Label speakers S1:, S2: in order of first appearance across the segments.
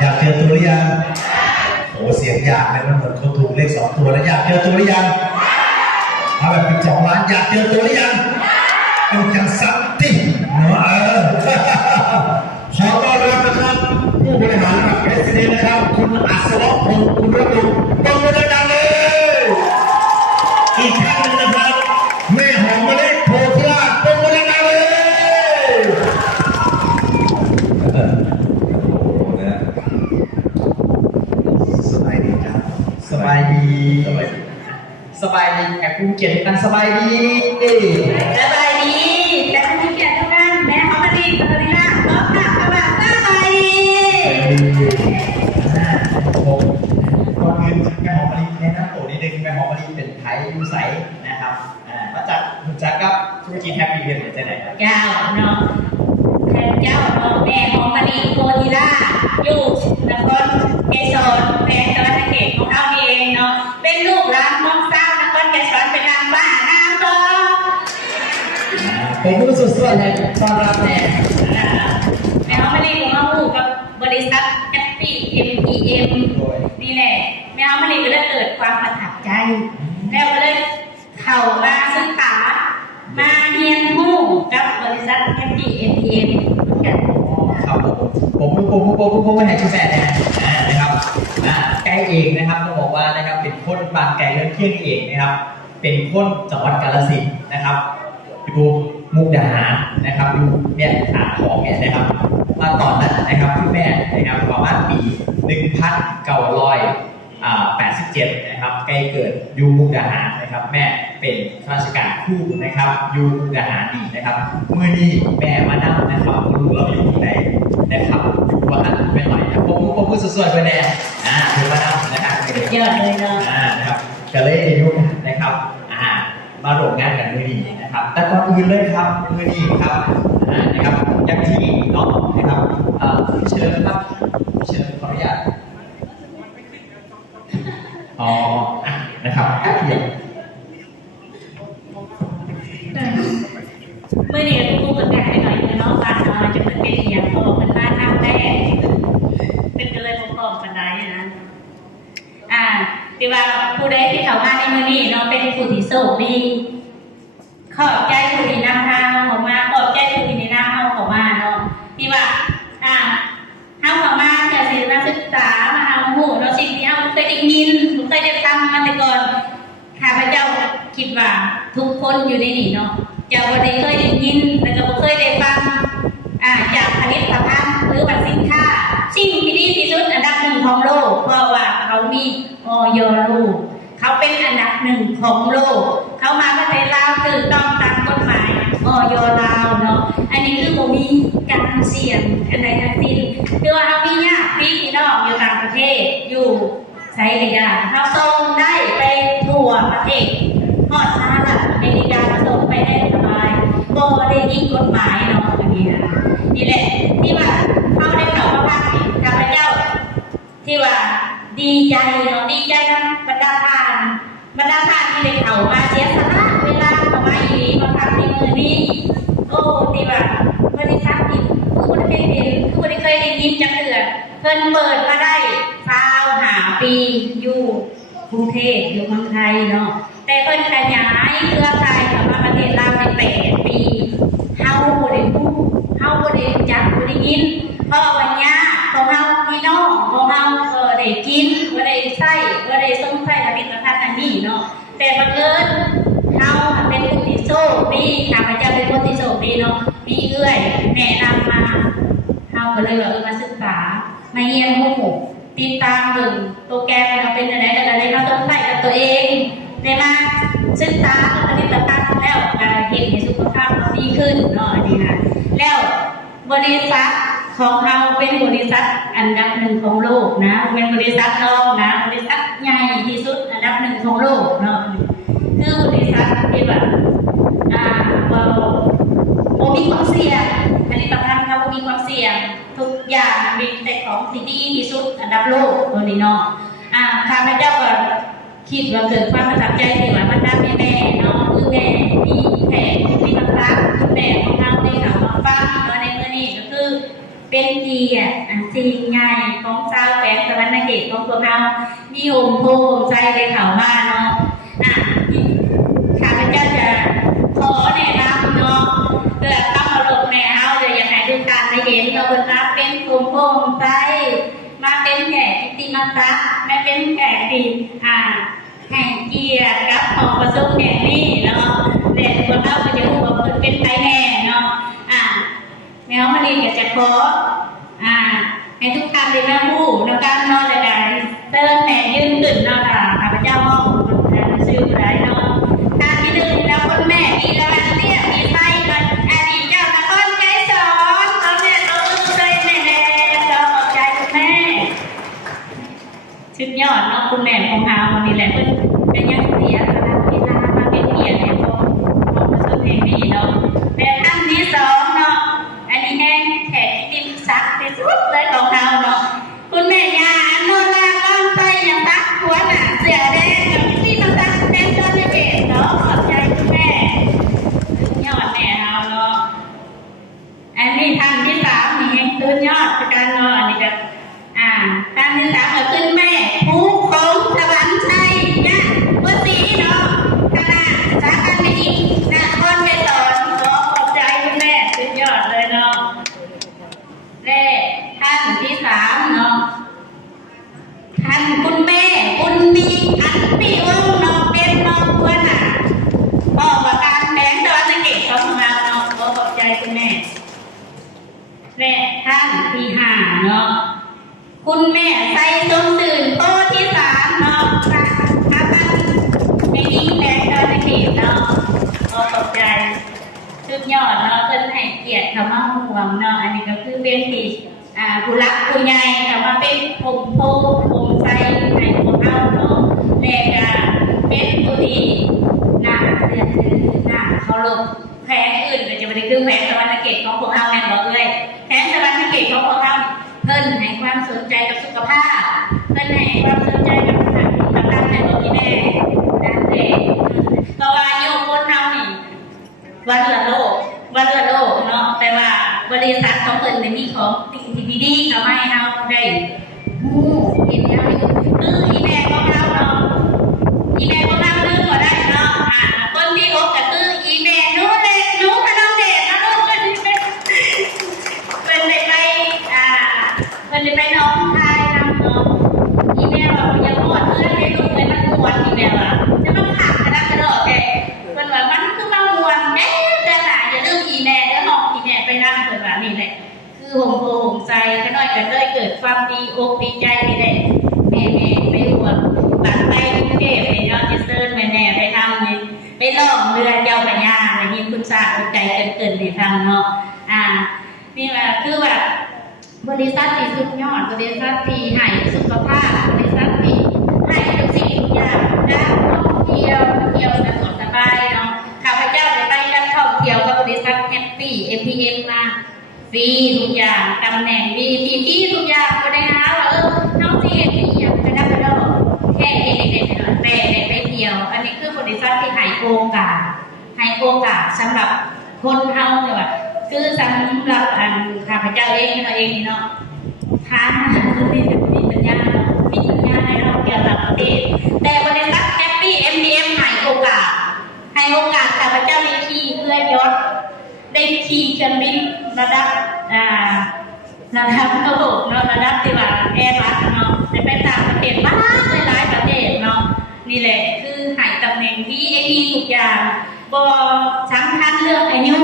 S1: อยากเจอตัวหรือยังโอ้เสียงอยากเลยมันเหมือนเขาถูกเลขสองตัวแล้วอยากเจอตัวหรือยังเอาแบบเป็นสองล้านอยากเจอตัวหรือยังเป็นจังสัตติเนาะเออขอต้อนรับนะครับ ผู้บริหารระดับเอสเนะครับ คุณอัศวพงศ์คุณระบุตรงเลยดังเลยอีกท่านหนึงนะครับ แม่หอมมะลิโพธิราชตรงเลยดังๆเลยเออโอ้โหนะสบายดีจ้ะ
S2: สบายดี
S1: สบายดี
S2: สบายดีแอบภูมิเกียรติกันสบายดี
S3: สบายดีแต่ท่านที่เกียรติทุกท่านแม่เขามาดีกับลีลาพร้อมกับสวัสดีสบายดี
S2: อ่าผมก่อนอื่นแม่หอมมะลิแนะนำตัวนิดนึงแม่หอมมะลิเป็นไทยยูไซนะครับอ่ามาจากรู้จักกับธุรกิจแฮปปี้เงินจะไหนครับ
S3: เจ้าเนาะ ว
S2: ยเลยตอนรับแม่
S3: แม่ของมาดีของเราอยู่กับบริษัทแฮปปี้ MPM
S2: โดย
S3: นี่แหละแม่เอามาเรียก็เลยเกิดความประทับใจ แล้วก็เลยเข้ามาศึกษามาเรียนรู้กับบริษัทแฮปปี้เอ็มพีเอ็มเหมือนกัน
S2: ครับผมผมผมผมผมไม่ให้คุณแม่นะอ่นะครับอ่าไกด์เองนะครับต้องบอกว่านะครับเป็นคนบางไก่เรื่องเที่ยงเองนะครับ เป็นคนจังหวัดกาฬสินธุ์นะครับอยู่ มุกดาหารนะครับอยู่เนี่ยขาของเนี่ยนะครับมาตอนนั้นนะครับคุณแม่นะครับประมาณปี1987นะครับใกล้เกิดอยูมุกดาหารนะครับ แม่เป็นข้าราชการครู่นะครับอยูมุกดาหารดีนะครับเมื่อนี้แม่มานั่งนะครับลูกเราอยู่ที่ไหนนะครับอยู่ว่าไม่ไหวนะผมผมพูดสวยๆไปแน่อ่าคือมานั่งนะครับ
S3: สุดยอดเลยเนาะ
S2: อ่านะครับก็เลยอายุนะครับอ่ามาร่วมงานกันมือนี้นะครับ แต่ก่อนอื่นเลยครับมือนี้ครับนะครับอยังที่น้องนะครับเชิญครับเชิญขออนุญาตอ๋อนะครับแอปเดีย
S3: เมื่อนี้กูเปิดงานให้หน่อยเนาะบ้านเราจะเปิดเป็นเอียงเขาบอกเป็นบ้านน้ำแรกเป็นก็เลยพร้อมๆกันได้นะอ่าที่ว่าผู้ใดที่เขามาในมือนี้เนาะเป็นผู้ที่โชคดี ขอบใจผู้ที่นำทางเขามาขอบใจผู้ที่ในหน้าเขาเขามาเนาะที่ว่าอ่าเขาเขามาจากศิลปศึกษามาเอาหูเราสิ่งที่เขาเคยได้ยินเคยได้ทำมาแต่ก่อนข้าพเจ้าคิดว่าทุกคนอยู่ในนี่เนาะจะวันได้เคยได้ยินแล้วก็บ่เคยได้ฟังอ่าจากผลิตภัณฑ์หรือว่าสินค้าสิ่งที่ดีที่สุดอันดับหนึ่งของโลก เพราะว่าเขามีออยลูเขาเป็นอันดับหนึ่งของโลก เขามาประเทศลาว ถูกต้องตามกฎหมายออยลาวเนาะอันนี้คือบ่มีการเสี่ยงอันใดทั้งสิ้นคือว่าเขามีญาติพี่น้องอยู่ต่างประเทศอยู่ใช้ระยะเขาส่งได้ไปทั่วประเทศฮอดสหรัฐอเมริกาส่งไปได้สบายบ่ได้ยิงกฎหมายเนาะอย่างนี้นะนี่แหละที่ว่าเข้าได้เข้ามาพักนี่ข้าพเจ้า ที่ว่าดีใจเนาะดีใจนะบรรดาทานบรรดาทานที่ได้เข้ามาเสียสละ โอ้ที่ว่าบริษัทนี่คือคนเคยเห็นคือคนเคยได้ยินจากเถื่อเพิ่นเปิดมาได้สาวหาปีอยู่กรุงเทพอยู่เมืองไทยเนาะแต่เพิ่นขยายเครือข่ายเข้ามาประเทศลาวในแปดปีเฮาบ่ได้พูดเฮาบ่ได้จักบ่ได้ยิน เพราะวันเนี้ยของเฮาพี่น้องของเฮาเออได้กินบ่ได้ใช้บ่ได้สงใช้ผลิตภัณฑ์อันนี้เนาะแต่บังเอิญเฮาเป็นผู้ที่โชคดีข้าพเจ้าเป็นคนที่โชคดีเนาะมีเอื้อยแนะนำมาเฮาก็เลยว่าเออมาศึกษามาเรียนรู้ติดตามเบิ่งโปรแกรมเราเป็นอะไรแล้วก็ได้มาสงใช้กับตัวเองได้มาศึกษาผลิตภัณฑ์แล้วก็เห็นให้สุขภาพเราดีขึ้นเนาะอันนี้นะแล้ว บ ริษัทของเราเป็นบริษัทอันดับหนึ่งของโลกนะ เป็นบริษัทรองนะ บริษัทใหญ่ที่สุดอันดับหนึ่งของโลกเนาะคือบริษัทที่แบบอ่าเราโอมีความเสี่ยงผลิตภัณฑ์เรามีความเสี่ยงทุกอย่างมีแต่ของที่ดีที่สุดอันดับโลกตัวนี้เนาะอ่าข้าพเจ้าก็คิดว่าเกิดความประทับใจที่ว่ามันได้แม่แม่เนาะคือแม่มีแผนมีความรักแม่ของเราในเขาวมาฟัง เป็นเกียรติอันสิ่งใหญ่ของชาวแฝงสวรรณเขตของพวกเรามีโฮมโพมใจในเขามาเนาะอะข้าพเจ้าจะขอแนะนำเนาะเกิดต้องมาลงในเฮาเดี๋ยวอยากให้ทุกานได้เห็นเราเป็นรับเป็นโฮมโพมใจมาเป็นแขกกิตติมศักดิ์ไม่เป็นแขกที่อ่าแห่งเกียรติกับของประสบแห่งนี้เนาะเด็กคนเราก็จะรู้ว่าเป็นไปแน่ แมวมาเรียนอยากจะขออ่าให้ทุกท่านได้รับรู้ในการนอนและได้เตือนแม่ยืนขึ้นนาะค่ะข้าพเจ้ามองชื่อไรเนาะทางที่หนึ่งแล้วคนแม่มีระวันเรียกมีไฟกันอดีตเจ้านครใจสอนตอนนี้เราลืมเลยแม่แน่เราขอบใจคุณแม่ชุดยอดเนาะคุณแม่ของเราวันนี้แหละเพิ่นเป็นยังเสียสละเวลามาเป็นเกียรติ และท่านที่สาม ยอดเนาะเพิ่นให้เกียรติคำว่าห่วงเนาะอันนี้ก็คือเป็นที่อ่าผู้รักผู้ใหญ่คำว่าเป็นผมโพผมใส่ให้พวกเราเนาะและก็เป็นผู้ที่น่าเชื่อถือน่าเคารพแผงอื่นก็จะไม่ได้คือแผงสวรรณเขตของพวกเราแม่นบอกเลยแผงสวรรณเขตของพวกเราเพิ่นให้ความสนใจกับสุขภาพ เพิ่นให้ความสนใจกับสถานที่ต่างๆในโลกนี้แน่นั่นเองเพราะว่าโยมคนเรานี่ วันละโลกวันละโลกเนาะแต่ว่าบริษัทของเปิดในมีของสิ่งที่ดีๆเข้ามาให้เราได้ฮู้เห็นแล้วนี่คือ MPM มาฟรีทุกอย่างตำแหน่งดีฟรีฟรีทุกอย่างก็ได้นะว่าเออน้องฟรีเอ็นฟรีอย่างกระดับกระดอกแค่เด็กๆหน่อยแต่ได้ไปเที่ยว อันนี้คือบริษัทที่ให้โอกาสให้โอกาสสำหรับคนเฮาเนี่ยว่าคือสำหรับอันข้าพเจ้าเองเราเองนี่เนาะทาคือมีมีปัญญาเนาะมีปัญญาในเราเกี่ยวกับประเทศแต่บริษัทแฮปปี้ MDM ให้โอกาสให้โอกาสข้าพเจ้าได้ขี่เพื่อยศ ได้ขี่เครื่องบินระดับอ่าระดับโลกเนาะระดับที่ว่าแอร์บัสเนาะได้ไปต่างประเทศบ้างหลายๆประเทศเนาะนี่แหละคือใหายตำแหน่ง VIP ทุกอย่างบ่สำคัญเรื่องอายุ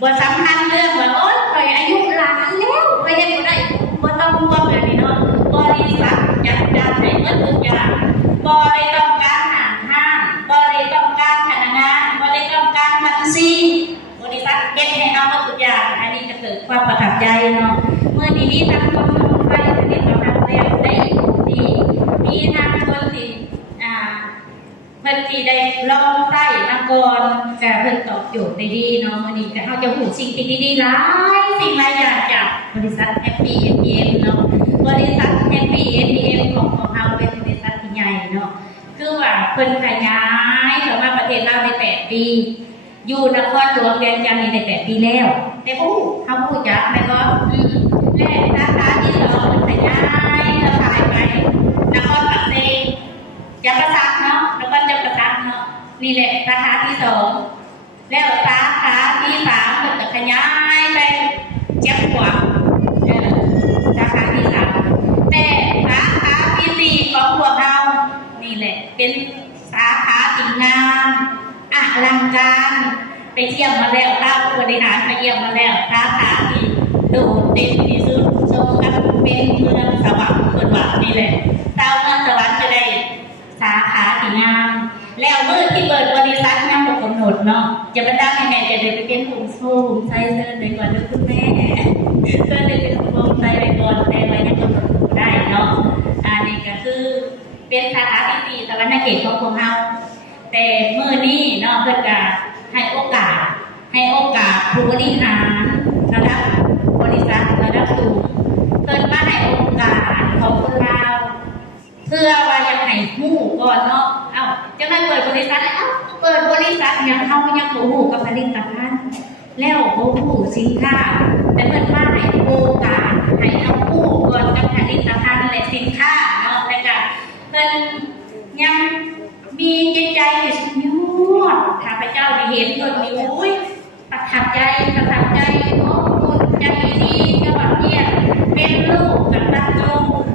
S3: บ่สำคัญเรื่องว่าโอ๊ยข่อายุหลายแล้วข่อยเฮ็ดบ่ได้บ่ต้องห่วงแบบนี้เนาะบริษัทจัดการให้หมดทุกอย่างบ่ได้ต้องการหารห้างบ่ได้ต้องการพนักงานบ่ได้ต้องการบัญชีบริษัท เอามดทุกอย่างอันนี้จะเกิดความประทับใจเนาะเมื่อนี้มีทั้งคนไทยประเทศเราทำแล้วได้ดีมีทั้งคนที่อ่าเพิ่นที่ได้ลองใต้มาก่อนแต่เพิ่นตอบโจทย์ได้ดีเนาะวันนี้ก็เขาจะหูสิ่งที่ดีๆหลายสิ่งหลายอย่างจากบริษัท Happy MPM เอ็มเนาะบริษัท Happy MPM ของของเราเป็นบริษัทที่ใหญ่เนาะคือว่าเพิ่นขยายเข้ามาประเทศเราได้แปดปี อยู่นครหลวงเวียงจันทร์นี่ได้แปดปีแล้วแต่ผู้เขาผู้จักแม่ก็อืมและสาขาที่สองขยายกระจายไปนครปักเซจำปาสักเนาะนครจำปาสักเนาะนี่แหละสาขาที่สองแล้วสาขาที่สามมันจะขยายไปเจียงหวางเออสาขาที่สามแต่สาขาที่สี่ของพวกเรานี่แหละเป็นสาขาติงงาม อลังการไปเที่ยวมาแล้วข้าวบริหารไปเยี่ยมมาแล้วสาขาที่โดดเด่นที่สุดสมกับเป็นเมืองสวรรค์เปิดว่านี่แหละชาวเมืองสวรรค์จะได้สาขาติงามแล้วเมื่อที่เปิดบริษัทยังบกกำหนดเนาะจะมาได้ยังไงจะได้ไปเป็นผู้สู้ผู้ใช้เซิร์นไปก่อนนะคุณแม่เซิร์นได้เป็นผู้ใช้ไปก่อนแต่ไว้ยังกำหนดได้เนาะอันนี้ก็คือเป็นสาขาที่สี่สวรรณเขตของพวกเรา แต่เมื่อนี้เนาะเพื่อนก็ให้โอกาส ให้โอกาสผู้บริหารระดับบริษัทระดับสูงเพิ่นมาให้โอกาสของคนเราเพื่อว่าอยากให้หู้ก่อนเนาะเอ้าจะไม่เปิดบริษัทแล้วเอ้าเปิดบริษัทยังเขายังหูกับผลิตภัณฑ์แล้วบ่หูสินค้าแต่เพิ่นมาให้โอกาสให้เอาหู้ก่อนกับผลิตภัณฑ์และสินค้าเนาะแล้วก็เพิ่นยัง มีจิตใจอยู่สุดยอดข้าพเจ้าได้เห็นเพิ่นมีอุ้ยประทับใจประทับใจโอ้คุณใจดีจังหวัดเนี่ยเป็นลูกกับตันยู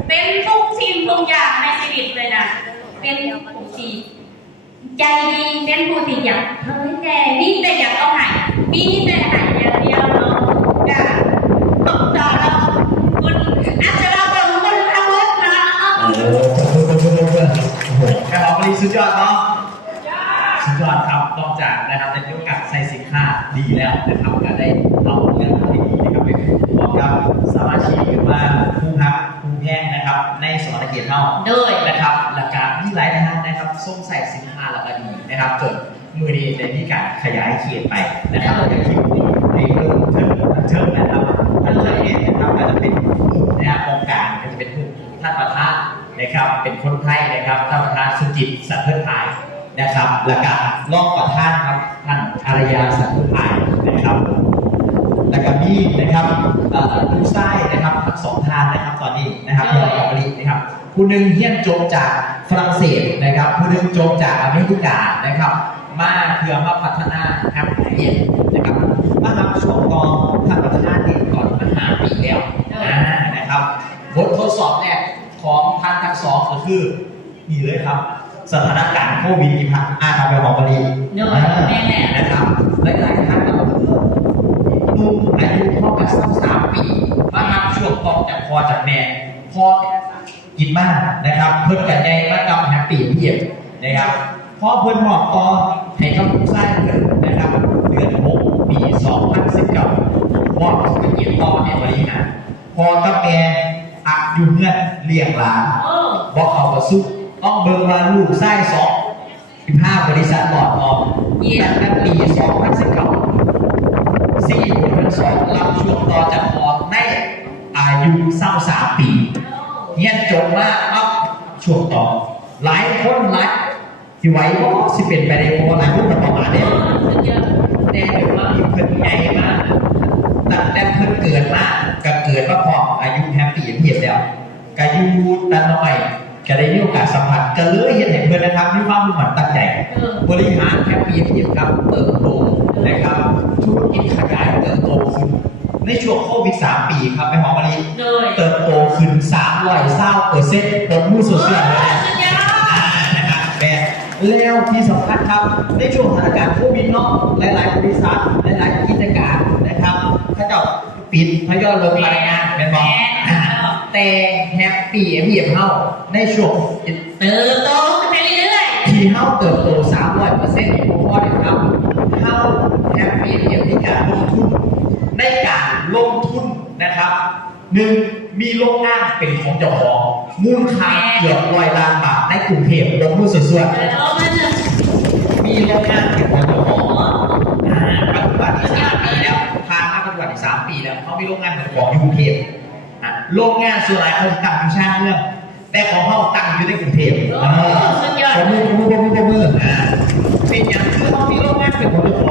S3: เป็นทุกสิ่งทุกอย่างในชีวิตเลยนะเป็นผู้ที่ใจดีเป็นผู้ที่อยากเผยแผ่มีแต่อยากเอาให้มีแต่ให้อ เอาเรื่
S1: อ
S2: งราวดีๆนะครับไปบอกกับสมาชิกหรือว่าผู้ฮักผู้แพงนะครับ ในสอนเกียรติเท่า
S3: โดย
S2: นะครับ หลักการที่หลายนะฮะนะครับส่งใส่สินค้าแล้วก็ดีนะครับจนมือดีได้มีการขยายเขตไปนะครับอย่างที่ในเรื่องเทิงเทิงนะครับท่านจะเห็นนะครับก็จะเป็นผู้นะครับองค์การก็จะเป็นผู้ท่านประธานนะครับ เป็นคนไทยนะครับท่านประธานสุจิตสันเทิดไทยนะครับแล้วก็รองประธานครับท่านอารยาสันเทิดไทยนะครับ แล้วก็มีนะครับเอ่อลูกไส้นะครับทั้งสองทางนะครับตอนนี้นะครับ
S3: ใช่
S2: เรื่องของผลิตนะครับผู้หนึ่งเฮียนจบจากฝรั่งเศสนะครับผู้หนึ่งจบจากอเมริกานะครับ มาเพื่อมาพัฒนาแอปเปลี่ยนนะครับมาทำช่วงกองทางพัฒนาเด็กก่อนมาหาปีแล้วอ่านะครับบททดสอบแรกของทางทั้งสองก็คือนี่เลยครับสถานการณ์โควิดที่ผ่านมาทำไปของผลิต
S3: โดยแม่แหละ
S2: นะครับหลายๆท่านก็ หนุ่มอายุเท่ากับสักสามปีมาทำช่วงต่อจากพ่อจากแม่พ่อกินมากนะครับ เพิ่นกันใหญ่มากกับแฮปปี้เพียบนะครับพ่อเพิ่นหอบต่อให้กับผู้ชายเพิ่นนะครับเดือนหกปีสองพันสิบเก้าพ่อเป็นเกียรติต่อในบริหารพ่อกับแม่อักอยู่เงื่อนเลี้ยงหลาน
S3: โอ้
S2: บอกเขาก็สุดต้องเบิ่งว่าลูกไส้สองสิบห้าบริษัทหลอดออกตั้งแต่ปีสองพันสิบเก้าสี่คนทั้ง สองรับช่วงต่อจากพอในอายุเศร้าสามปีเฮียจบมากับช่วงต่อ หลายคนหลายที่ไหวว่าสิเป็นไปได้พราะว่าหลายคนประมาณเนี้ยแต่เดี๋ยวว่ามีเพิ่นใหญ่มากตั้งแต่เพิ่นเกิดมาก็เกิดมาพออายุแฮปปี้เพียบแล้วก็อายุตาน้อยก็ได้มีโอกาสสัมผัสก็เลยเห็นให้เพิ่นนะครับมีความมุ่งมั่นตั้งใจ
S3: บ
S2: ริหารแฮปปี้เพียบครับเติบโต นะครับธุรกิจขยายเติบโตขึ้นในช่วงโควิด3ปีครับแม่หอมมะลิ
S3: โดย
S2: เติบโตขึ้น300เศร้าเปอร์เซ็นต์ตบมือสุดๆเลย
S3: สุดยอด
S2: นะครับแบบแล้วที่สำคัญครับ ในช่วงสถานการณ์โควิดเนาะหลายๆบริษัทหลายๆกิจการนะครับถ้าเจ้าปิดพยอยลงพนักงานเป็นบอกอ่าแต่แฮปปี้เอพีเอเฮาในช่วง
S3: เติบโตขึ้นไปเรื่อย
S2: ที่เฮาเติบโต300เปอร์เซ็นต์อยู่พอได้ครับเฮาแฮปปี้เอพี การลงทุน ในการลงทุนนะครับหนึ่งมีโรงงานเป็นของเจ้าของมูลค่าเกือบร้อยล้านบาทในกรุงเทพลงมือส่วน
S3: ๆ
S2: ๆ
S3: เติบโตมาหนึ่ง
S2: มีโรงงานเป็นของเจ้าของอ่าปัจจุบันที่สามปีแล้วผ่านมาปัจจุบันที่สามปีแล้วเขามีโรงงานเป็นของอยู่กรุงเทพอะโรงงานส่วนใหญ่เขาจะตั้งอยู่ชาติเมืองแต่ของเขาตั้งอยู่ในกรุงเทพ
S3: โอ้สุดยอด
S2: ประมือประมือประมือประมืออ่าเป็นอย่างคือเขามีโรงงานเป็นของตัวของครับเพราะเขาต้อง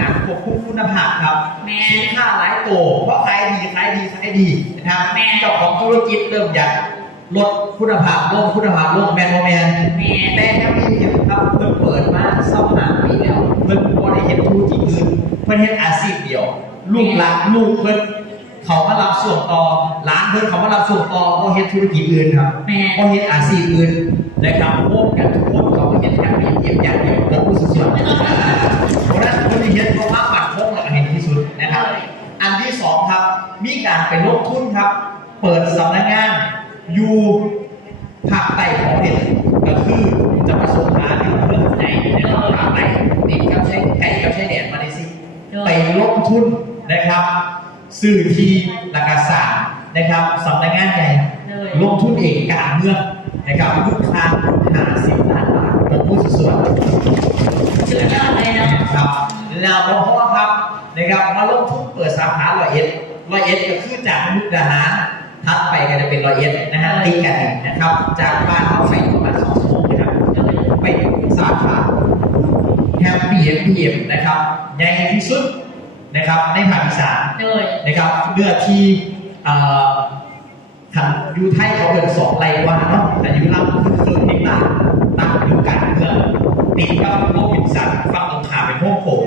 S2: การควบคุมคุณภาพครับ
S3: แม่
S2: สินค้าหลายโตเพราะขายดีขายดีขายดีนะครับ
S3: แม่
S2: เจ้าของธุรกิจเริ่มอยากลดคุณภาพลงคุณภาพลงแมนโมแมน
S3: แม่
S2: แต่ถ้ามีเพียงครับเพิ่งเปิดมาเศร้าหาปีแล้วเพิ่งบ่ได้เห็นธุรกิจอื่นเพิ่นเฮ็ดอาชีพเดียว ลูกหลานลูกเพิ่น เขามารับส่วนต่อหลานเพิ่นเขามารับส่วนต่อบ่เฮ็ดธุรกิจอื่นครับ
S3: แม่
S2: บ่เฮ็ดอาชีพอื่นนะครับพวกกันทุกคนเขาก็เฮ็ดอย่างเดียวเก็บอย่างเดียวบ่ผู้สุดส่วนเพราะฉะนั้นคนที่เฮ็ดเพราะว่ามั่นคงและให้ดีที่สุดนะครับ อันที่สองครับ มีการไปลงทุนครับ เปิดสำนักงานอยู่ภาคใต้ของประเทศก็คือจะมาส่งงานอยู่เรื่องไหนนะครับภาคใต้ติดกับใช้ไก่กับใช้แดนมาเลเซียไปลงทุนนะครับ สื่อทีราคาสามนะครับสำนักงานใหญ่
S3: เลย
S2: ลงทุนเองการเมืองนะครับลูกค้าหาสิบล้านบาทเป็นผู้ส่วน
S3: สุดยอดเลยเนาะ
S2: ครับแล้วพอพ่อครับนะครับมาลงทุนเปิดสาขาร้อยเอ็ดร้อยเอ็ดก็คือจากมุกดาหารทัดไปก็จะเป็นร้อยเอ็ดนะฮะติดกันนะครับ จากบ้านเข้าไปประมาณสองชั่วโมงนะครับไปสาขาแฮปปี้เอ็มพีเอ็มนะครับใหญ่ที่สุด นะครับในภาคอีสาน
S3: เลย
S2: นะครับเนื้อที่เอ่อขันอยูไทยเขาเป็นสองไรกว่าเนาะแต่อยูรับคือคือเฮกตาร์ตั้งอยู่กลางเมืองติดกับโลกบินสันฝั่งตรงข้ามเป็นฮ่องกง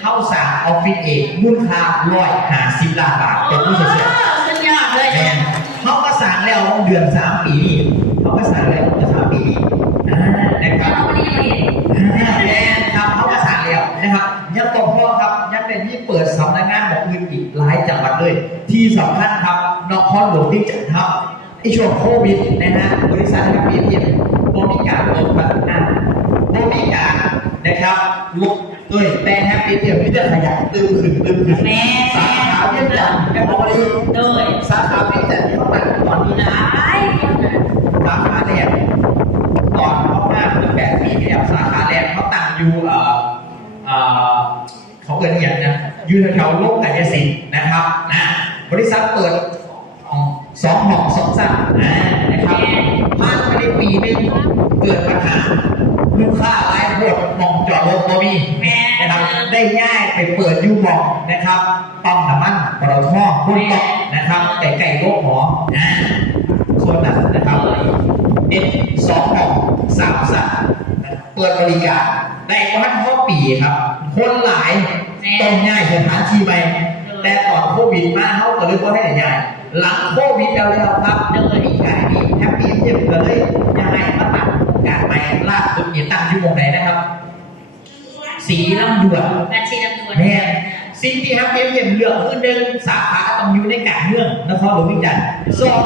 S2: เข้าสร้างออฟฟิศเองมูลค่าร้อยหาสิบล้านบาทเป็นผู้เชี่ยวชาญ
S3: สุดยอดเลย
S2: แมนเขาก็สั่งแล้วเดือนสามปีนี่เขาก็สั่งแล้วเดือนสามปีนี่อ่านะครับ
S3: เราไม่ได้เห็น
S2: อ่าแมนครับเขาก็สั่งแล้วนะครับยังตกพ่อ ที่สำคัญครับนครหลวงที่จะทำไอช่วงโควิดนะฮะบริษัทนะครับเปรียบเทียบโบมีการลดพนักงานโบมีการนะครับลดเอ้ยแต่แฮปปี้เทียบที่จะขยันตื่นขึ้นตื่นขึ้น
S3: แม่
S2: สาขาเวียงจันทร์แม่บอกว่าดี
S3: โดย
S2: สาขาเวียงจันทร์ที่เขาตั้งตอนนี้นะ
S3: ไอ้คนนั้น
S2: สาขาแรกก่อนเขามาเมื่อแปดปีที่แล้วสาขาแรกเขาตั้งอยู่เอ่อเอ่อเขาเกิดอย่างนะอยู่แถวๆโลกกายสิทธิ์นะครับนะ บริษัทเปิดสองหองสองสามอ่านะครับผ่านไปได้ปีหนึงเกิดปัญหาลูกค้ารายพวดมองจอดรถบ่มีนะครับได้ง่ายไปเปิดยูบอกนะครับปั๊มน้ำมันปตทพุ่นตอกนะครับไก่ไก่โลกหออ่าส่วนนั้นนะครับเอ็ดสองหอกสามสามเปิดบริการได้วันเข้าปีครับ คนหลายต้องง่ายสถานที่ใหม่ แต่ก่อนโควิดมาเขาก็เลยว่าให้ใหญ่หลังโควิดแล้วแล้วครับเดินอีกไก่นี่แฮปปี้เยี่ยมเลยยังไงมาตั้งการใหม่ล่าสุดนี่ตั้งอยู่วงไหนนะครับ สีลำดวน
S3: บัญชีลำดวน
S2: แม่สิ่งที่ฮับเพียมเห็นเลือกคือหนึ่งสาขาต้องอยู่ในการเมืองนครหลวงวิจันทร์สอง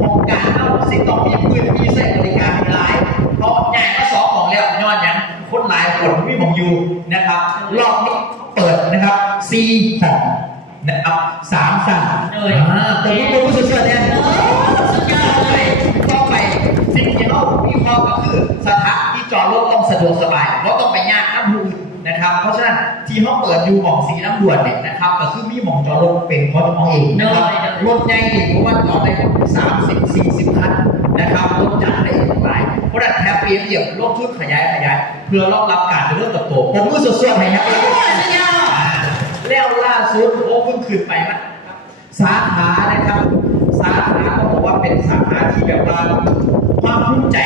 S2: ของการเอาสิ่งต้องมีพื้นที่ใช้บริการหลายเพราะใหญ่ก็สองของแล้วย้อนหยังคนหลายคนไม่มองอยู่นะครับรอบนี้เปิดนะครับซีของ นะครับสามสั่งอ่าแต่ที่เป็นผู้เชี่ยวชาญเนี่ย
S3: โอ้สุดยอด
S2: ต่อ
S3: เล
S2: ไป
S3: ย
S2: ต่อไปสิ่งที่เราวิเคราะห์ก็คือสถานที่จอดรถต้องสะดวกสบายเราต้องไปยากน้ำมูนะครับ เพราะฉะนั้นที่เขาเปิดอยู่หม่องสีน้ำด่วนเนี่ยนะครับก็คือมีหม่องจอดรถเป็นของเจ้าของเองนะครับรถใหญ่อีกเพราะว่าจอดได้สามสิบสี่สิบคันนะครับรถจัดได้อีกหลายเพราะฉะนั้นแฮปปี้เดียบลงทุนขยายขยายเพื่อรองรับการเจริญเติบโตผมมือสดๆให้แฮปปี้
S3: โอ้สุดยอด
S2: แล้วล่าสุดโอ้เพิ่งขึ้นไปนะสาขานะครับ สาขาเขาบอกว่าเป็นสาขาที่แบบว่าความภูมิใจ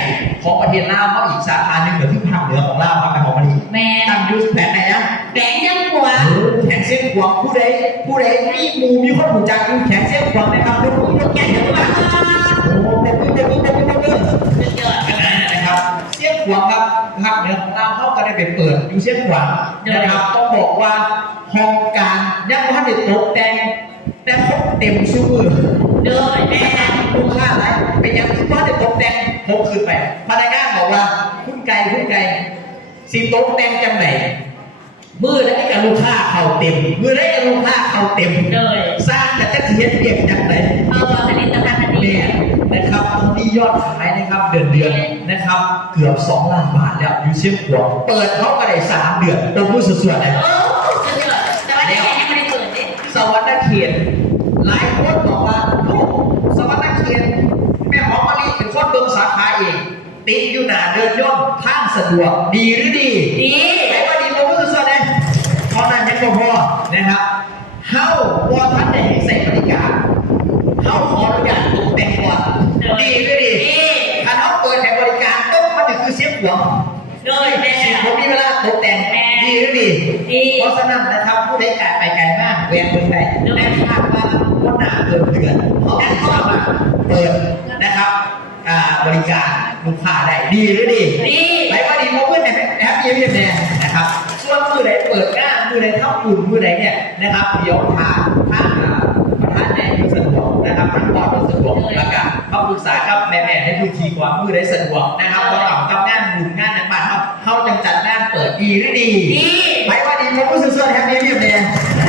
S2: ของประเทศลาวเขาอีกสาขาหนึ่งเหมือนที่ภาคเหนือของลาวภาคกลางของประเทศ
S3: แม่
S2: ตั้งอยูแผนไหนนะ
S3: แบงค์ยังกว่า
S2: เออแขงเส้นขวางผู้ใดผู้ใดมีหมูมีคนหูจักอยู่แขงเส้นขวางนะครับเป็นผู้ยกแก่ทั้งหลายโอ้เป็นผู้เป็นผู้เป็นผู้เป็นผู้
S3: สุดยอด
S2: นะครับเสี้ยนขวางครับภาคเหนือของเราเขาก็ ได้ไปเปิดอยู่เสี้ยนขวางนะครับต้องบอกว่าห้องการยังไม่ทันได้ตกแต่งแต่ครบเต็มชูมือ
S3: โดยแม่
S2: ลูกค้าอะไรเป็นยังที่ว่าได้ตกแต่งผมคืนไปพนักงานบอกว่าคุณไก่คุณไก่สิตกแต่งจังไหนมือได้กับลูกค้าเขาเต็ม มือได้กับลูกค้าเขาเต็ม
S3: โดย
S2: สร้างแต่จะเทียนเปลี่ยนจังไหน
S3: เออผลิตภัณฑ์อันนี้
S2: เนี่ ยนะครับตอนนี้ยอดขายนะครับเดือนเดือนๆนะครับ เกือบ2ล้านบาทแล้วอยู่เชียงขวางเปิดเขาก็ได้สามเดือนเป็นผู้สุดๆเลย
S3: โอ้สุดยอดแต่ว่าเด็กยังไม่ได้เปิดดิ
S2: สวรรค์เขียนหลายคนบอกว่าลูกสวรรค์เขียนแม่หอมมะลิเป็นคนเบิ่งสาขาเองเติดอยู่หนาเดินย่อมทางสะดวกดีหรือดี
S3: ดี
S2: ไหนว่าดีผมก็สุดๆเลยเท่านั้นยังบ่พอนะครับเฮ้าว่าท่านได้ให้ใส่บริการเฮ้าขออนุญาตตกแต่งก่อนดีหรือ คือเสียงหวง
S3: โดยแม่
S2: สิผมมีเวลาตกแต่งดีหรือดี
S3: ดี
S2: เพราะฉะนั้นนะครับผู้ใดไกลไปไกลมากแวะเมืองใดได้คาดว่าวันหน้าเกินเดือนเขาได้เข้ามาเปิดนะครับอ่าบริการลูกค้าได้ดีหรือดี
S3: ดี
S2: ไหนว่าดีเพราะเพื่อนเนี่ยแอปเยี่ยมเยี่ยมเนี่ยนะครับส่วนมือไหนเปิดงานมือไหนเข้าอุ่นมือไหนเนี่ยนะครับเดี๋ยวทางทาง อ่าประธานในสะดวกนะครับทางบอร์ดสะดวกแล้วก็มาปรึกษากับแม่ๆในพื้นที่กว่ามือไหนสะดวกนะครับว่าต่อกับงานบุญงานในบ้านเขาเขาจังจัดงานเปิดดีหรือดี
S3: ดี
S2: ไหนว่าดีเพราะผู้สื่อสารแอปเยี่ยมเยี่ยมเนี่ย
S3: ด